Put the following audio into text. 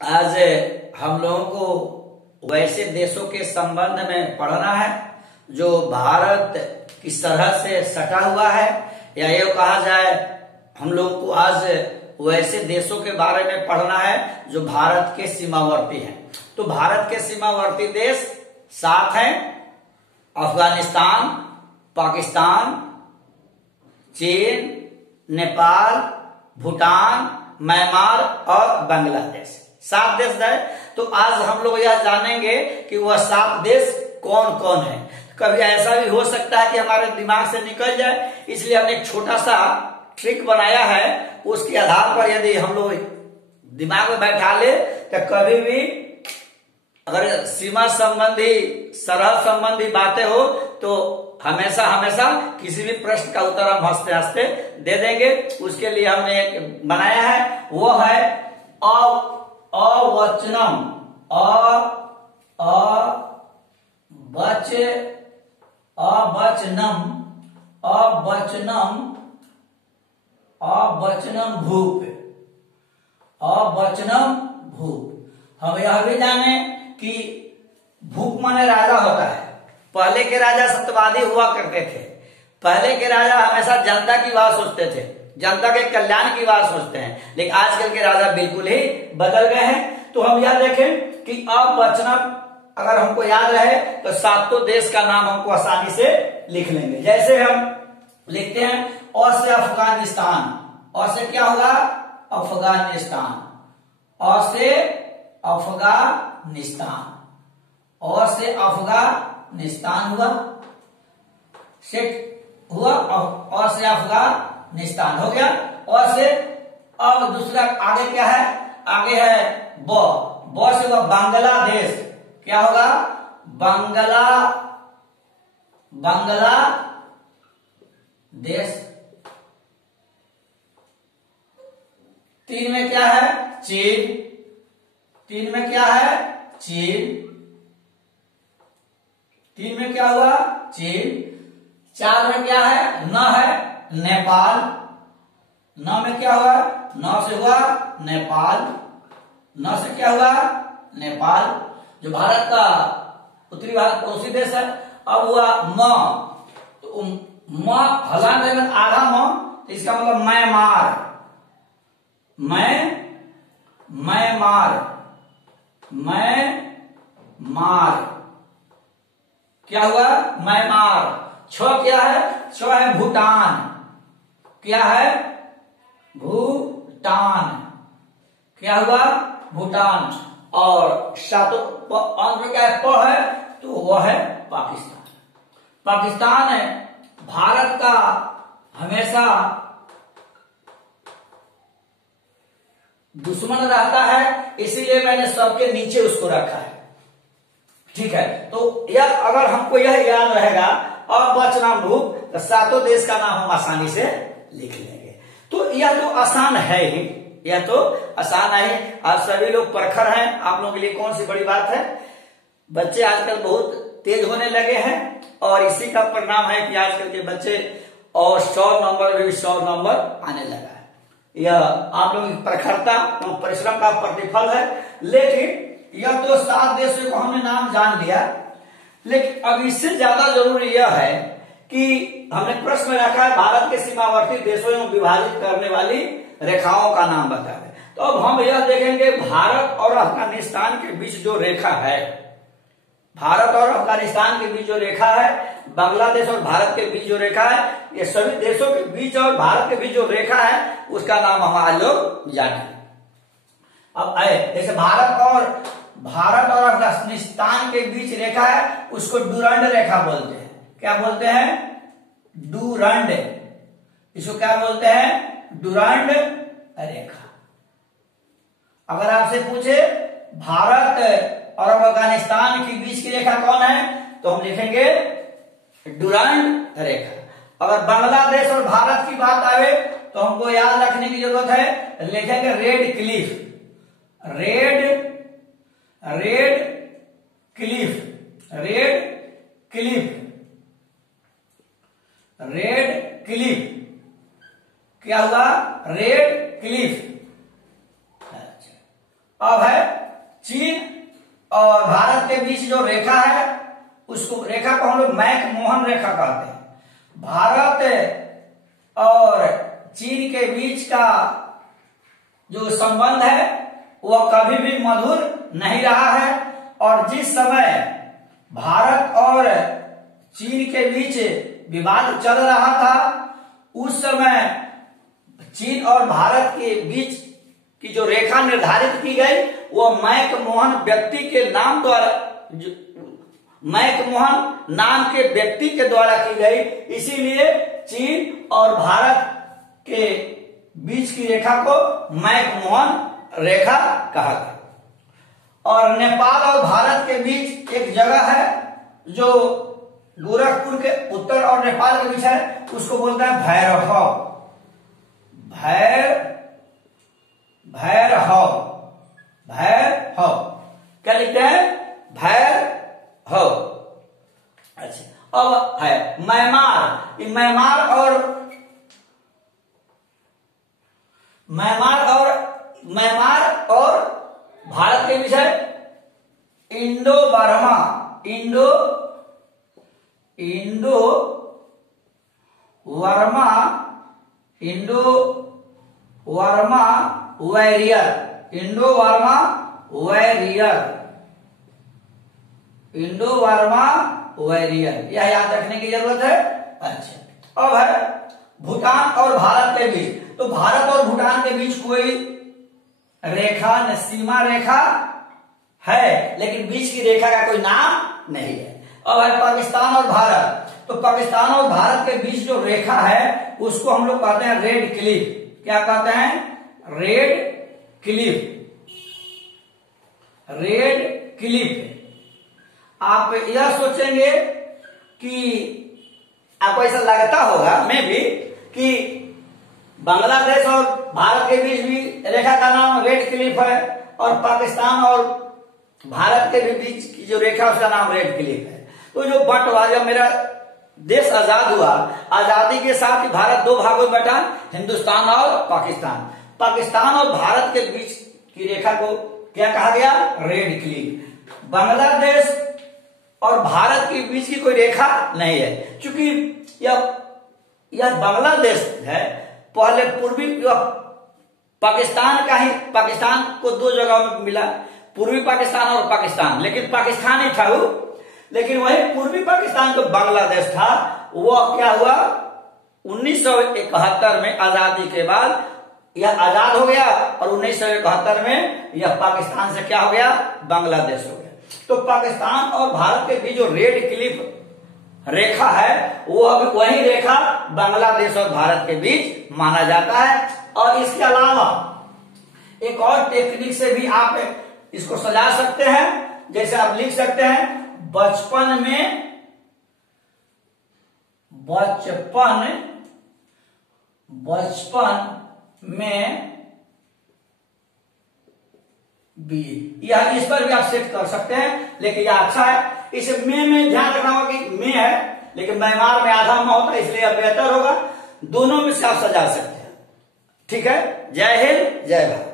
आज हम लोगों को वैसे देशों के संबंध में पढ़ना है जो भारत की सरहद से सटा हुआ है, या ये कहा जाए हम लोग को आज वैसे देशों के बारे में पढ़ना है जो भारत के सीमावर्ती हैं। तो भारत के सीमावर्ती देश 7 हैं: अफगानिस्तान, पाकिस्तान, चीन, नेपाल, भूटान, म्यांमार और बांग्लादेश। 7 देश है। तो आज हम लोग यह जानेंगे कि वह 7 देश कौन कौन है। कभी ऐसा भी हो सकता है कि हमारे दिमाग से निकल जाए, इसलिए हमने एक छोटा सा ट्रिक बनाया है। उसके आधार पर यदि हम लोग दिमाग में बैठा ले तो कभी भी अगर सीमा संबंधी, सरहद संबंधी बातें हो तो हमेशा हमेशा किसी भी प्रश्न का उत्तर हम हंसते हंसते दे देंगे। उसके लिए हमने एक बनाया है, वो है अवचनम। अवचनम भूप। अवचनम भूप। हम यह भी जाने कि भूप माने राजा होता है। पहले के राजा सत्यवादी हुआ करते थे। पहले के राजा हमेशा जनता की बात सोचते थे, जनता के कल्याण की बात सोचते हैं, लेकिन आजकल के राजा बिल्कुल ही बदल गए हैं। तो हम यह देखें कि अवचनम अगर हमको याद रहे तो 7 देश का नाम हमको आसानी से लिख लेंगे। जैसे हम लिखते हैं अ से अफगानिस्तान। अ से क्या होगा? अफगानिस्तान। अ से अफगानिस्तान। अ से अफगानिस्तान हुआ, सेट हुआ। अ से अफगानिस्तान हो गया। अ से अब दूसरा आगे क्या है? आगे है ब से हुआ बांग्लादेश। क्या होगा? बांग्लादेश। 3 में क्या है? चीन। 3 में क्या है? चीन। 3 में क्या हुआ? चीन। 4 में क्या है? न है नेपाल। 9 में क्या हुआ? 9 से हुआ नेपाल। 9 से क्या हुआ? नेपाल। जो भारत का उत्तरी भारत पड़ोसी देश है। अब हुआ म, तो म हलान देना आधा म, तो इसका मतलब म्यांमार। म्यांमार क्या हुआ? म्यांमार। 6 क्या है? 6 है भूटान। क्या है? भूटान। क्या हुआ? भूटान। और 7 अंत में क्या है? प है, तो वह है पाकिस्तान। पाकिस्तान है भारत का हमेशा दुश्मन रहता है, इसीलिए मैंने सबके नीचे उसको रखा है। ठीक है, तो यह अगर हमको यह याद रहेगा अवचनम भूप, तो 7 देश का नाम हम आसानी से लिख लेंगे। तो यह तो आसान है ही, यह तो आसान है। आज सभी लोग प्रखर हैं। आप लोगों के लिए कौन सी बड़ी बात है? बच्चे आजकल बहुत तेज होने लगे हैं और इसी का परिणाम है कि आजकल के बच्चे और 100 नंबर में भी 100 नंबर आने लगा है। यह आप लोगों की प्रखरता और परिश्रम का प्रतिफल है। लेकिन यह तो 7 देशों को हमने नाम जान लिया, लेकिन अब इससे ज्यादा जरूरी यह है कि हमने प्रश्न में रखा है भारत के सीमावर्ती देशों में विभाजित करने वाली रेखाओं का नाम बता दें। तो अब हम यह देखेंगे भारत और अफगानिस्तान के बीच जो रेखा है, भारत और अफगानिस्तान के बीच जो रेखा है, बांग्लादेश और भारत के बीच जो रेखा है, ये सभी देशों के बीच और भारत के बीच जो रेखा है उसका नाम हम आज लोग जानेंगे। अब जैसे भारत और अफगानिस्तान के बीच रेखा है उसको डूरंड रेखा बोलते हैं। क्या बोलते हैं? डूरंड। इसको क्या बोलते हैं? डूरंड रेखा। अगर आपसे पूछे भारत और अफगानिस्तान के बीच की रेखा कौन है, तो हम लिखेंगे डूरंड रेखा। अगर बांग्लादेश और भारत की बात आवे तो हमको याद रखने की जरूरत है, लिखेंगे रेड क्लिफ। Red Cliff. क्या हुआ? Red Cliff. अच्छा, अब है बीच जो रेखा है उसको रेखा को हम लोग मैक-मोहन रेखा कहते हैं। भारत और चीन के बीच का जो संबंध है वह कभी भी मधुर नहीं रहा है, और जिस समय भारत और चीन के बीच विवाद चल रहा था उस समय चीन और भारत के बीच की जो रेखा निर्धारित की गई वो मैक-मोहन व्यक्ति के नाम द्वारा, मैक-मोहन नाम के व्यक्ति के द्वारा की गई। इसीलिए चीन और भारत के बीच की रेखा को मैक-मोहन रेखा कहा गया। और नेपाल और भारत के बीच एक जगह है जो गोरखपुर के उत्तर और नेपाल के बीच है, उसको बोलते हैं भैरहव। भैरहव क्या लिखते हैं? भैरहव। अच्छा, अब है म्यांमार। म्यांमार और भारत के बीच है इंडो वर्मा वॉरियर, यह याद रखने की जरूरत है। अच्छा, अब है भूटान और भारत के बीच। तो भारत और भूटान के बीच कोई रेखा न सीमा रेखा है, लेकिन बीच की रेखा का कोई नाम नहीं है। अब है पाकिस्तान और भारत। तो पाकिस्तान और भारत के बीच जो रेखा है उसको हम लोग कहते हैं रेड क्लिफ। क्या कहते हैं? Red Cliff. आप यह सोचेंगे कि आपको ऐसा लगता होगा में भी कि बांग्लादेश और भारत के बीच भी रेखा का नाम रेड क्लिफ है, और पाकिस्तान और भारत के भी बीच की जो रेखा उसका नाम रेड क्लिफ है। तो जो बंटवारा, मेरा देश आजाद हुआ, आजादी के साथ ही भारत दो भागों में बटा, हिंदुस्तान और पाकिस्तान। पाकिस्तान और भारत के बीच की रेखा को क्या कहा गया? Red Cliff. बांग्लादेश और भारत के बीच की कोई रेखा नहीं है, क्योंकि यह बांग्लादेश है, पहले पूर्वी पाकिस्तान का ही, पाकिस्तान को दो जगह में मिला, पूर्वी पाकिस्तान और पाकिस्तान, लेकिन पाकिस्तान ही था वो। लेकिन वही पूर्वी पाकिस्तान जो बांग्लादेश था वह क्या हुआ? 1971 में आजादी के बाद यह आजाद हो गया, और 1971 में यह पाकिस्तान से क्या हो गया? बांग्लादेश हो गया। तो पाकिस्तान और भारत के बीच जो रेड क्लिफ रेखा है वो अब वही रेखा बांग्लादेश और भारत के बीच माना जाता है। और इसके अलावा एक और टेक्निक से भी आप इसको सजा सकते हैं। जैसे आप लिख सकते हैं बचपन में बी, या इस पर भी आप सेट कर सकते हैं, लेकिन यह अच्छा है। इसे में ध्यान रखना होगा कि में है, लेकिन म्यांमार में आधा में होता है, इसलिए अब बेहतर होगा। दोनों में से आप सजा सकते हैं। ठीक है। जय हिंद, जय भारत।